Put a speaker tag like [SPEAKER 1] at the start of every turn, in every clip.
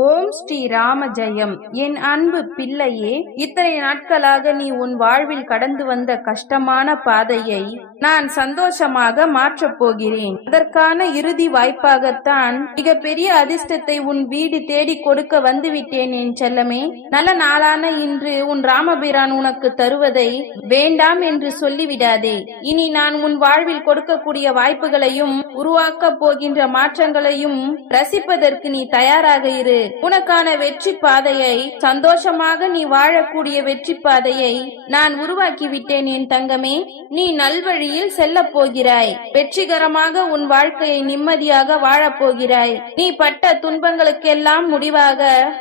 [SPEAKER 1] ஓம் ஸ்ரீ ராம ஜெயம். என் அன்பு பிள்ளையே இத்தனை நாட்களாக நீ உன் வாழ்வில் கடந்து வந்த கஷ்டமான பாதையை நான் சந்தோஷமாக மாற்றப் போகிறேன். அதற்கான இறுதி வாய்ப்பாகத்தான் மிகப்பெரிய அதிர்ஷ்டத்தை உன் வீடு தேடி கொடுக்க வந்துவிட்டேன் என் செல்லமே. நல்ல நாளான இன்று உன் ராமபிரான் உனக்கு தருவதை வேண்டாம் என்று சொல்லிவிடாதே. இனி நான் உன் வாழ்வில் கொடுக்கக்கூடிய வாய்ப்புகளையும் உருவாக்கப் போகின்ற மாற்றங்களையும் ரசிப்பதற்கு நீ தயாராக இரு. உனக்கான வெற்றி பாதையை சந்தோஷமாக நீ வாழக்கூடிய வெற்றி பாதையை நான் உருவாக்கி விட்டேன் என் தங்கமே. நீ நல்வழியில் செல்ல போகிறாய். வெற்றிகரமாக உன் வாழ்க்கையை நிம்மதியாக வாழப் போகிறாய். நீ பட்ட துன்பங்களுக்கெல்லாம் முடிவாக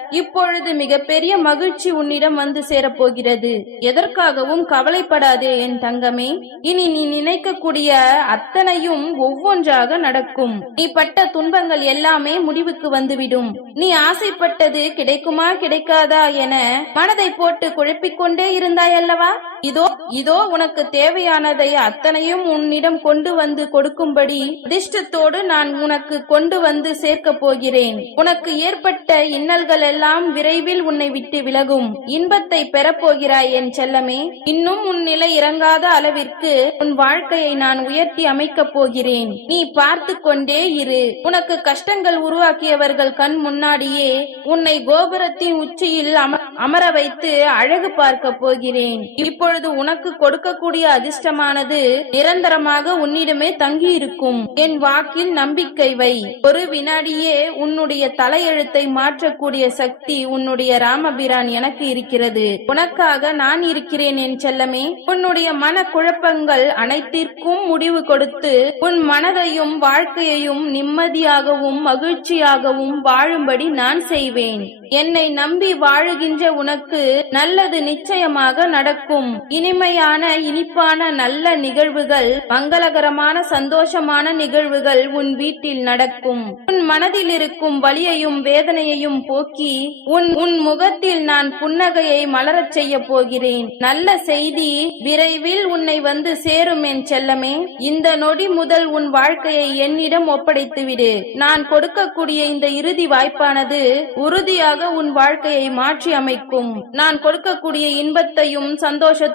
[SPEAKER 1] இப்பொழுது மிகப்பெரிய மகிழ்ச்சி உன்னிடம் வந்து சேரப்போகிறது எதற்காகவும் கவலைப்படாதே என் தங்கமே. இனி நீ நினைக்கக்கூடிய அத்தனையும் ஒவ்வொன்றாக நடக்கும். நீ பட்ட துன்பங்கள் எல்லாமே முடிவுக்கு வந்துவிடும். நீ ஆசைப்பட்டது கிடைக்குமா கிடைக்காதா என மனதை போட்டு குழப்பிக்கொண்டே இருந்தாய் அல்லவா இதோ இதோ உனக்கு தேவையானதை அத்தனையும் உன்னிடம் கொண்டு வந்து கொடுக்கும்படி அதிர்ஷ்டத்தோடு நான் உனக்கு கொண்டு வந்து சேர்க்கப் போகிறேன். உனக்கு ஏற்பட்ட இன்னல்கள் எல்லாம் விரைவில் உன்னை விட்டு விலகும். இன்பத்தை பெறப்போகிறாய் என் செல்லமே. இன்னும் உன் நிலை இறங்காத அளவிற்கு உன் வாழ்க்கையை நான் உயர்த்தி அமைக்கப் போகிறேன். நீ பார்த்து கொண்டே இரு. உனக்கு கஷ்டங்கள் உருவாக்கியவர்கள் கண் முன்னாடியே உன்னை கோபுரத்தின் உச்சியில் அம- அமர வைத்து அழகு பார்க்க போகிறேன். இப்போ இப்பொழுது உனக்கு கொடுக்கக்கூடிய அதிர்ஷ்டமானது நிரந்தரமாக உன்னிடமே தங்கி இருக்கும் என் வாக்கில் நம்பிக்கை வை. ஒரு வினாடியே உன்னுடைய தலையெழுத்தை மாற்றக்கூடிய சக்தி உன்னுடைய ராமபிரான் எனக்கு இருக்கிறது. உனக்காக நான் இருக்கிறேன் என் செல்லமே. உன்னுடைய மன குழப்பங்கள் அனைத்திற்கும் முடிவு கொடுத்து உன் மனதையும் வாழ்க்கையையும் நிம்மதியாகவும் மகிழ்ச்சியாகவும் வாழும்படி நான் செய்வேன். என்னை நம்பி வாழுகின்ற உனக்கு நல்லது நிச்சயமாக நடக்கும். இனிமையான இனிப்பான நல்ல நிகழ்வுகள் மங்களகரமான சந்தோஷமான நிகழ்வுகள் உன் வீட்டில் நடக்கும். உன் மனதில் இருக்கும் வலியையும் வேதனையையும் போக்கி உன் உன் முகத்தில் நான் புன்னகையை மலரச் செய்ய போகிறேன். நல்ல செய்தி விரைவில் உன்னை வந்து சேரும் என் செல்லமே. இந்த நொடி முதல் உன் வாழ்க்கையை என்னிடம் ஒப்படைத்து விடு. நான் கொடுக்கக்கூடிய இந்த இறுதி வாய்ப்பானது உறுதியாக உன் வாழ்க்கையை மாற்றி அமைக்கும் நான் கொடுக்கக்கூடிய இன்பத்தையும் சந்தோஷத்தையும்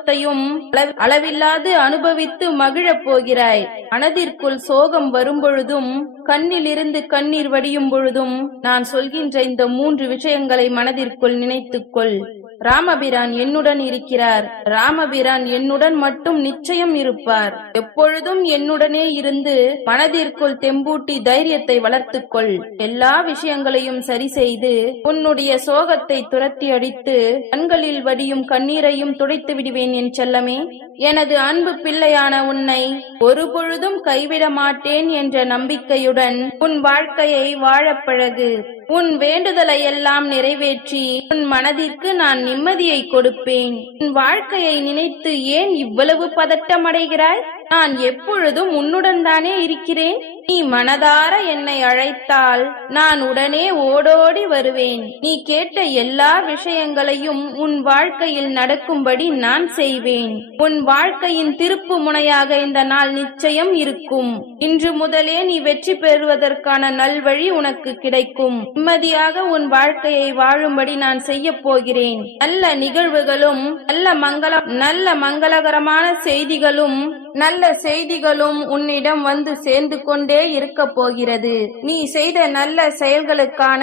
[SPEAKER 1] அள- அளவில்லாது அனுபவித்து மகிழப் போகிறாய். மனதிற்குள் சோகம் வரும்பொழுதும் கண்ணிலிருந்து கண்ணீர் வடியும் பொழுதும் நான் சொல்கின்ற இந்த மூன்று விஷயங்களை மனதிற்குள் நினைத்துக்கொள் ராமபிரான் என்னுடன் இருக்கிறார். ராமபிரான் என்னுடன் மட்டும் நிச்சயம் இருப்பார். எப்பொழுதும் என்னுடனே இருந்து மனதிற்குள் தெம்பூட்டி தைரியத்தை வளர்த்துக்கொள் எல்லா விஷயங்களையும் சரி செய்து உன்னுடைய சோகத்தை துரத்தி அடித்து கண்களில் வடியும் கண்ணீரையும் துடைத்து விடுவேன் என் செல்லமே. எனது அன்பு பிள்ளையான உன்னை ஒரு பொழுதும் கைவிட மாட்டேன் என்ற நம்பிக்கையுடன் உன் வாழ்க்கையை வாழப்பழகு உன் வேண்டுதலை எல்லாம் நிறைவேற்றி உன் மனதிற்கு நான் நிம்மதியை கொடுப்பேன். உன் வாழ்க்கையை நினைத்து ஏன் இவ்வளவு பதட்டமடைகிறாய்? நான் எப்பொழுதும் உன்னுடன் தானே இருக்கிறேன். நீ மனதார என்னை அழைத்தால் நான் உடனே ஓடோடி வருவேன். நீ கேட்ட எல்லா விஷயங்களையும் உன் வாழ்க்கையில் நடக்கும்படி நான் செய்வேன். உன் வாழ்க்கையின் திருப்பு முனையாக இந்த நாள் நிச்சயம் இருக்கும். இன்று முதலே நீ வெற்றி பெறுவதற்கான நல்வழி உனக்கு கிடைக்கும். நிம்மதியாக உன் வாழ்க்கையை வாழும்படி நான் செய்ய போகிறேன். நல்ல நிகழ்வுகளும் நல்ல மங்கள நல்ல மங்களகரமான செய்திகளும் நல்ல செய்திகளும் உன்னிடம் வந்து சேர்ந்து கொண்டே இருக்க போகிறது. நீ செய்த நல்ல செயல்களுக்கான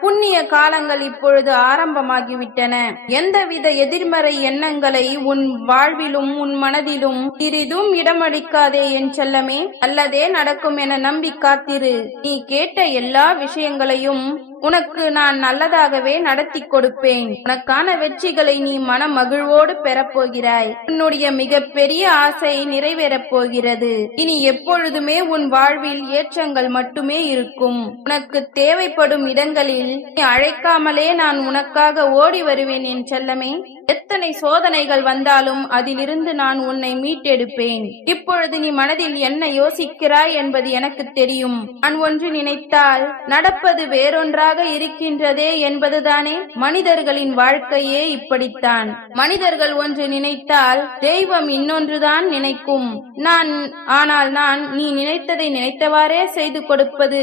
[SPEAKER 1] புண்ணிய காலங்கள் இப்பொழுது ஆரம்பமாகிவிட்டன. எந்தவித எதிர்மறை எண்ணங்களை உன் வாழ்விலும் உன் மனதிலும் சிறிதும் இடமளிக்காதே என் செல்லமே. நல்லதே நடக்கும் என நம்பி காத்திரு. நீ கேட்ட எல்லா விஷயங்களையும் உனக்கு நான் நல்லதாகவே நடத்தி கொடுப்பேன். உனக்கான வெற்றிகளை நீ மன மகிழ்வோடு பெறப்போகிறாய். உன்னுடைய மிகப்பெரிய ஆசை நிறைவேறப் போகிறது இனி எப்பொழுதுமே உன் வாழ்வில் ஏற்றங்கள் மட்டுமே இருக்கும். உனக்கு தேவைப்படும் இடங்களில் நீ அழைக்காமலே நான் உனக்காக ஓடி வருவேன் என் செல்லமே. எத்தனை சோதனைகள் வந்தாலும் அதிலிருந்து நான் உன்னை மீட்டெடுப்பேன். இப்பொழுது நீ மனதில் என்ன யோசிக்கிறாய் என்பது எனக்கு தெரியும். நான் ஒன்று நினைத்தால் நடப்பது வேறொன்றாக இருக்கின்றதே என்பதுதானே மனிதர்களின் வாழ்க்கையே இப்படித்தான். மனிதர்கள் ஒன்று நினைத்தால் தெய்வம் இன்னொன்றுதான் நினைக்கும். நான் ஆனால் நான் நீ நினைத்ததை நினைத்தவாறே செய்து கொடுப்பது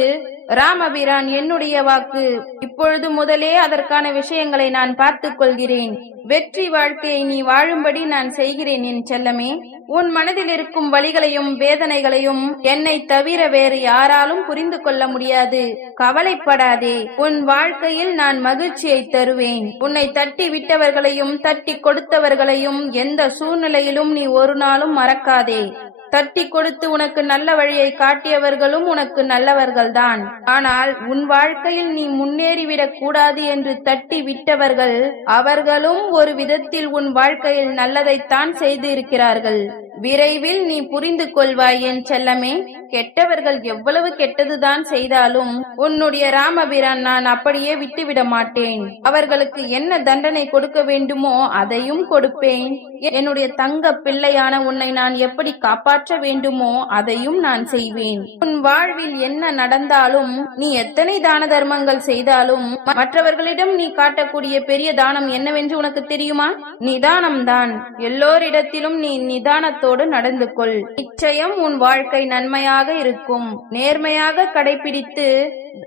[SPEAKER 1] ராமபிரான் என்னுடைய வாக்கு. இப்பொழுது முதலே அதற்கான விஷயங்களை நான் பார்த்துக் கொள்கிறேன். வெற்றி வாழ்க்கையை நீ வாழும்படி நான் செய்கிறேன் என் செல்லமே. உன் மனதில் இருக்கும் வழிகளையும் வேதனைகளையும் என்னை தவிர வேறு யாராலும் புரிந்து கொள்ள முடியாது. கவலைப்படாதே. உன் வாழ்க்கையில் நான் மகிழ்ச்சியை தருவேன். உன்னை தட்டி விட்டவர்களையும் தட்டி கொடுத்தவர்களையும் எந்த சூழ்நிலையிலும் நீ ஒரு நாளும் மறக்காதே. தட்டி கொடுத்து உனக்கு நல்ல வழியை காட்டியவர்களும் உனக்கு நல்லவர்கள்தான். ஆனால் உன் வாழ்க்கையில் நீ முன்னேறிவிடக் கூடாது என்று தட்டி விட்டவர்கள் அவர்களும் ஒரு விதத்தில் உன் வாழ்க்கையில் நல்லதைத்தான் செய்து இருக்கிறார்கள் விரைவில் நீ புரிந்து கொள்வாய் என் செல்லமே. கெட்டவர்கள் எவ்வளவு கெட்டதுதான் செய்தாலும் உன்னுடைய ராமபிரான் நான் அப்படியே விட்டுவிட மாட்டேன். அவர்களுக்கு என்ன தண்டனை கொடுக்க வேண்டுமோ அதையும் கொடுப்பேன். என்னுடைய தங்க பிள்ளையான உன்னை நான் எப்படி காப்பாற்ற வேண்டுமோ அதையும் நான் செய்வேன். உன் வாழ்வில் என்ன நடந்தாலும் நீ எத்தனை தான தர்மங்கள் செய்தாலும் மற்றவர்களிடம் நீ காட்டக்கூடிய பெரிய தானம் என்னவென்று உனக்கு தெரியுமா? நிதானம்தான். எல்லோரிடத்திலும் நீ நிதானத்தோ நிதானத்தோடு நடந்து கொள். நிச்சயம் உன் வாழ்க்கை நன்மையாக இருக்கும். நேர்மையாக கடைபிடித்து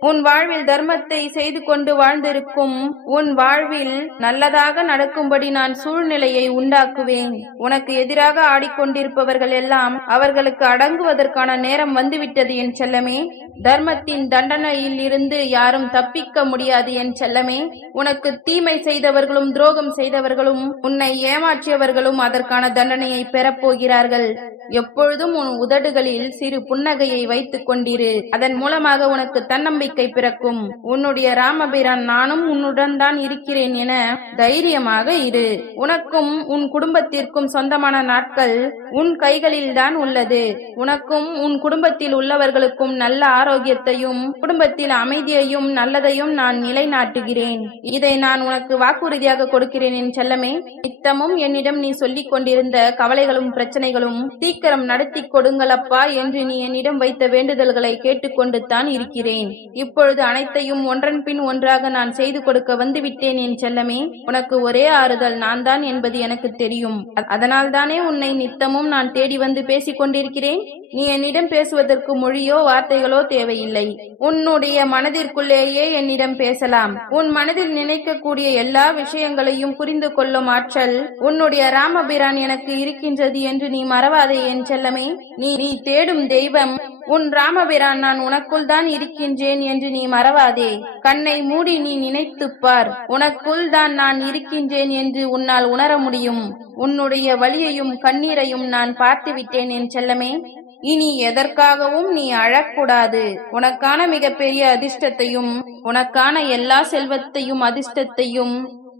[SPEAKER 1] உன் வாழ்வில் தர்மத்தை செய்து கொண்டு வாழ்ந்திருக்கும். உன் வாழ்வில் நல்லதாக நடக்கும்படி நான் சூழ்நிலையை உண்டாக்குவேன். உனக்கு எதிராக ஆடிக்கொண்டிருப்பவர்கள் எல்லாம் அவர்களுக்கு அடங்குவதற்கான நேரம் வந்துவிட்டது என் செல்லமே. தர்மத்தின் தண்டனையில் இருந்து யாரும் தப்பிக்க முடியாது என் செல்லமே. உனக்கு தீமை செய்தவர்களும் துரோகம் செய்தவர்களும் உன்னை ஏமாற்றியவர்களும் அதற்கான தண்டனையை பெறப்போகிறார் பெறப்போகிறார்கள் எப்பொழுதும் உன் உதடுகளில் சிறு புன்னகையை வைத்துக் கொண்டிரு. அதன் மூலமாக உனக்கு தன்னம்பிக்கை பிறக்கும். உன்னுடைய ராமபிரான் நானும் உன்னுடன் தான் இருக்கிறேன் என தைரியமாக இரு. உனக்கும் உன் குடும்பத்திற்கும் சொந்தமான நாட்கள் உன் கைகளில் தான் உள்ளது. உனக்கும் உன் குடும்பத்தில் உள்ளவர்களுக்கும் நல்ல ஆரோக்கியத்தையும் குடும்பத்தில் அமைதியையும் நல்லதையும் நான் நிலைநாட்டுகிறேன். இதை நான் உனக்கு வாக்குறுதியாக கொடுக்கிறேன் என் செல்லமே. நித்தமும் என்னிடம் நீ சொல்லிக் கொண்டிருந்த கவலைகளும் பிரச்சனை பிரச்சனைகளும் சீக்கிரம் நடத்தி கொடுங்களப்பா என்று நீ என்னிடம் வைத்த வேண்டுதல்களை கேட்டுக்கொண்டு தான் இருக்கிறேன். இப்பொழுது அனைத்தையும் ஒன்றன் பின் ஒன்றாக நான் செய்து கொடுக்க வந்துவிட்டேன் என் செல்லமே உனக்கு ஒரே ஆறுதல் நான் தான் என்பது எனக்கு தெரியும். அதனால் தானே உன்னை நித்தமும் நான் தேடி வந்து பேசிக் கொண்டிருக்கிறேன்? நீ என்னிடம் பேசுவதற்கு மொழியோ வார்த்தைகளோ தேவையில்லை. உன்னுடைய மனதிற்குள்ளேயே என்னிடம் பேசலாம். உன் மனதில் நினைக்கக்கூடிய எல்லா விஷயங்களையும் புரிந்து கொள்ளும் ஆற்றல் உன்னுடைய ராமபிரான் எனக்கு இருக்கின்றது என்று நீ மறவாதே என் செல்லமே. நீ நீ தேடும் தெய்வம். உன் ராமபிரான் நான் உனக்குள் தான் இருக்கின்றேன் என்று நீ மறவாதே. கண்ணை மூடி நீ நினைத்துப் பார். உனக்குள் தான் நான் இருக்கின்றேன் என்று உன்னால் உணர முடியும். உன்னுடைய வலியையும் கண்ணீரையும் நான் பார்த்து விட்டேன் என் செல்லமே. இனி எதற்காகவும் நீ அழக்கூடாது. உனக்கான மிகப்பெரிய அதிர்ஷ்டத்தையும் உனக்கான எல்லா செல்வத்தையும் அதிர்ஷ்டத்தையும்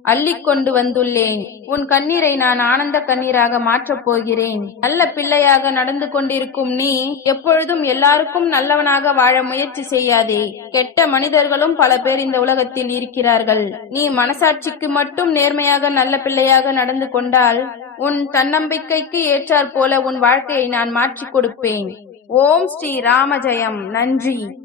[SPEAKER 1] அள்ளிக் கொண்டு வந்துள்ளேன். உன் கண்ணீரை நான் ஆனந்த கண்ணீராக மாற்றப் போகிறேன். நல்ல பிள்ளையாக நடந்து கொண்டிருக்கும் நீ எப்பொழுதும் எல்லாருக்கும் நல்லவனாக வாழ முயற்சி செய்யாதே. கெட்ட மனிதர்களும் பல பேர் இந்த உலகத்தில் இருக்கிறார்கள். நீ மனசாட்சிக்கு மட்டும் நேர்மையாக நல்ல பிள்ளையாக நடந்து கொண்டால் உன் தன்னம்பிக்கைக்கு ஏற்றாற் போல உன் வாழ்க்கையை நான் மாற்றிக் கொடுப்பேன். ஓம் ஸ்ரீ ராமஜயம். நன்றி.